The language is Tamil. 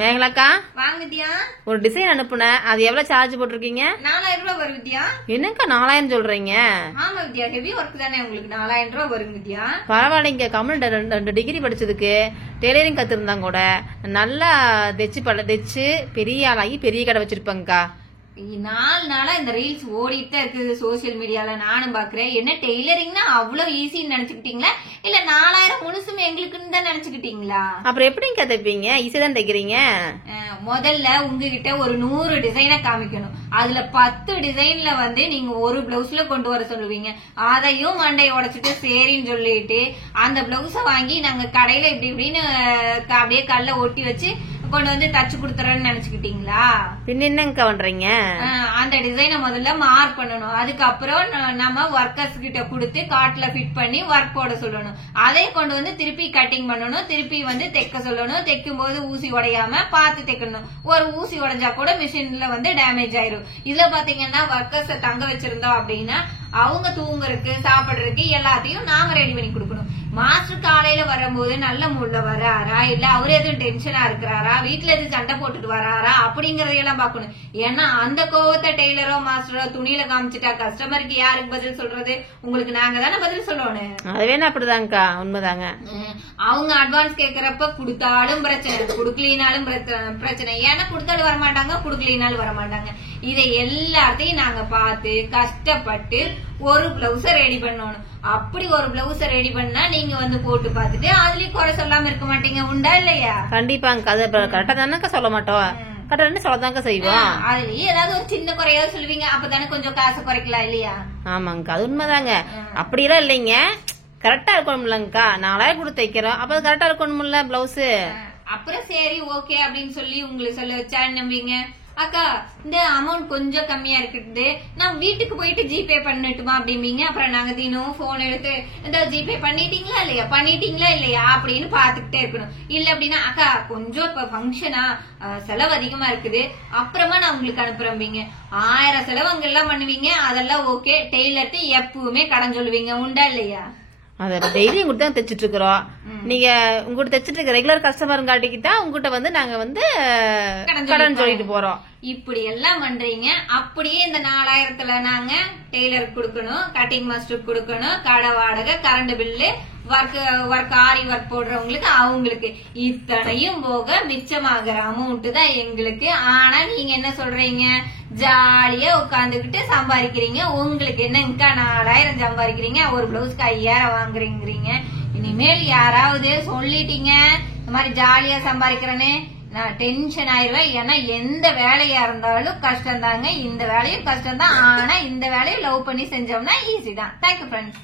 மேகலாக்கா வாங்க வித்யா. ஒரு டிசைன் அனுப்புனேன், அது எவ்வளவு சார்ஜ் போட்டிருக்கீங்க? 4000 ரூபாய் வரும் வித்யா. என்னக்கா 4000 சொல்றீங்க? ஆமா வித்யா, ஹெவி ஒர்க் தானே, உங்களுக்கு 4000 ரூபாய் வரும் வித்யா. பரவாயில்லைங்க, கம்மல் 2 டிகிரி படிச்சதுக்கு டெய்லரிங் கத்துருந்தாங்க கூட நல்லா தைச்சு பெரிய ஆளாகி பெரிய கடை வச்சிருப்பாங்கக்கா. 4 நாளா இந்த ரீல்ஸ் ஓடிட்டு தான் இருக்குது சோசியல் மீடியால, நானும் பாக்குறேன். என்ன டெய்லரிங்னா அவ்வளவு ஈஸின்னு நினைச்சுக்கிட்டீங்களா, இல்ல 4000 முழுசும் எங்களுக்குன்னு தான் நினைச்சுக்கிட்டீங்களா? அப்புறம் எப்படிங்க தைப்பீங்க? ஈஸியா தான் தைக்கிறீங்க. முதல்ல உங்ககிட்ட ஒரு 100 டிசைனை காமிக்கணும். அதுல 10 டிசைன்ல நீங்க ஒரு பிளவுஸ்ல கொண்டு வர சொல்லுவீங்க. அதையும் மண்டையை உடைச்சிட்டு சரின்னு சொல்லிட்டு அந்த பிளவுஸ வாங்கி நாங்க கடையில இப்படி இப்படின்னு அப்படியே கல்ல ஒட்டி வச்சு கொண்டு வந்து தச்சு கொடுத்துறேன்னு நினைச்சுக்கிட்டீங்களா? பின்ன என்னங்க பண்றீங்க? அந்த டிசைனை முதல்ல மார்க் பண்ணணும். அதுக்கப்புறம் நம்ம ஒர்க்கர்ஸ் கிட்ட கொடுத்து காட்ல ஃபிட் பண்ணி ஒர்க் போட சொல்லணும். அதை கொண்டு வந்து திருப்பி கட்டிங் பண்ணணும், திருப்பி தைக்க சொல்லணும். தைக்கும் போது ஊசி உடையாம பார்த்து தைக்கணும். ஒரு ஊசி உடைஞ்சா கூட மிஷின்ல டேமேஜ் ஆயிரும். இதுல பாத்தீங்கன்னா ஒர்க்கர்ஸ தங்க வச்சிருந்தோம் அப்படின்னா அவங்க தூங்குறதுக்கு சாப்பிடுறதுக்கு எல்லாத்தையும் நாம ரெடி பண்ணி கொடுக்கணும். மாஸ்டர் காலையில வரும்போது நல்ல மூட்ல வராரா, இல்ல அவரு எதுவும் டென்ஷனா இருக்கிறாரா, வீட்டுல எதுவும் சண்டை போட்டுட்டு வராரா அப்படிங்கறதையெல்லாம் பாக்கணும். ஏன்னா அந்த கோவத்தை டெய்லரோ மாஸ்டரோ துணியில காமிச்சிட்டா கஸ்டமருக்கு யாருக்கு பதில் சொல்றது? உங்களுக்கு நாங்க தானே பதில் சொல்லணும். அது வேணா அப்படிதாங்கக்கா, உண்மைதாங்க. அவங்க அட்வான்ஸ் கேக்குறப்ப கொடுத்தாலும் பிரச்சனை, கொடுக்கலினாலும் பிரச்சனை. ஏன்னா கொடுத்தாலும் வரமாட்டாங்க, கொடுக்கலினாலும் வரமாட்டாங்க. இதை எல்லாத்தையும் நாங்க பார்த்து கஷ்டப்பட்டு ஒரு பிளவுஸ ரெடி பண்ணணும். அப்படி ஒரு பிளவுஸ ரெடி பண்ணா நீங்க போட்டு பாத்துட்டு அதுலயும் குறை சொல்லாம இருக்க மாட்டீங்க, உண்டா இல்லையா? கண்டிப்பாங்க, அது கரெக்டா தானே சொல்ல மாட்டோம், கரெக்டா சொல்லதாங்க செய்வோம். அதுலயும் ஏதாவது ஒரு சின்ன குறையாவது சொல்லுவீங்க, அப்பதானே கொஞ்சம் காசு குறைக்கலாம் இல்லையா? ஆமாங்கக்கா, அது உண்மைதாங்க. அப்படியெல்லாம் இல்லைங்க, கரெக்டா இருக்கணும்லங்கக்கா. 4000 கொடுத்து தைக்கிறோம், அப்ப கரெக்டா இருக்கணும்ல பிளவுஸ். அப்புறம் சரி ஓகே அப்படின்னு சொல்லி உங்களுக்கு சொல்ல வச்சா நம்பீங்க. அக்கா இந்த அமௌண்ட் கொஞ்சம் கம்மியா இருக்குது, நான் வீட்டுக்கு போயிட்டு ஜிபே பண்ணட்டுமா அப்படிம்பீங்க. அப்புறம் நாங்க தினம் போன் எடுத்து இந்த ஜிபே பண்ணிட்டீங்களா இல்லையா அப்படின்னு பாத்துக்கிட்டே இருக்கணும். இல்ல அப்படின்னா அக்கா கொஞ்சம் இப்ப ஃபங்க்ஷனா செலவு அதிகமா இருக்குது, அப்புறமா நான் உங்களுக்கு அனுப்புறேன்பீங்க. 1000 செலவு அங்க எல்லாம் பண்ணுவீங்க. அதெல்லாம் ஓகே. டெய்லர்ட்டு எப்பவுமே கடன் சொல்லுவீங்க, உண்டா இல்லையா? அத டெய்லி உங்ககிட்ட தான் தைச்சிட்டு இருக்கிறோம். நீங்க உங்ககிட்ட தைச்சிட்டு இருக்க ரெகுலர் கஸ்டமர் காட்டிக்கிட்டா உங்ககிட்ட நாங்க கடன் சொல்லிட்டு போறோம். இப்படி எல்லாம் பண்றீங்க. அப்படியே இந்த 4000த்துல நாங்க டெய்லருக்கு கொடுக்கணும், கட்டிங் மாஸ்டருக்கு கொடுக்கணும், கடை வாடகை, கரண்ட் பில்லு, ஒர்க் ஆரி ஒர்க் போடுறவங்களுக்கு அவங்களுக்கு, இத்தனையும் போக மிச்சமாகிற அமௌண்ட் தான் எங்களுக்கு. ஆனா நீங்க என்ன சொல்றீங்க, ஜாலியா உட்காந்துக்கிட்டு சம்பாதிக்கிறீங்க. உங்களுக்கு என்னங்கக்கா 4000 சம்பாதிக்கிறீங்க, ஒரு பிளவுஸ்க்கு 5000 வாங்குறீங்க. இனிமேல் யாராவது சொல்லிட்டீங்க இந்த மாதிரி ஜாலியா சம்பாதிக்கிறேன்னு, நான் டென்ஷன் ஆயிருவேன். ஏன்னா எந்த வேலையா இருந்தாலும் கஷ்டம் தாங்க, இந்த வேலையும் கஷ்டம் தான். ஆனா இந்த வேலையை லவ் பண்ணி செஞ்சோம்னா ஈஸி தான். Thank you friends.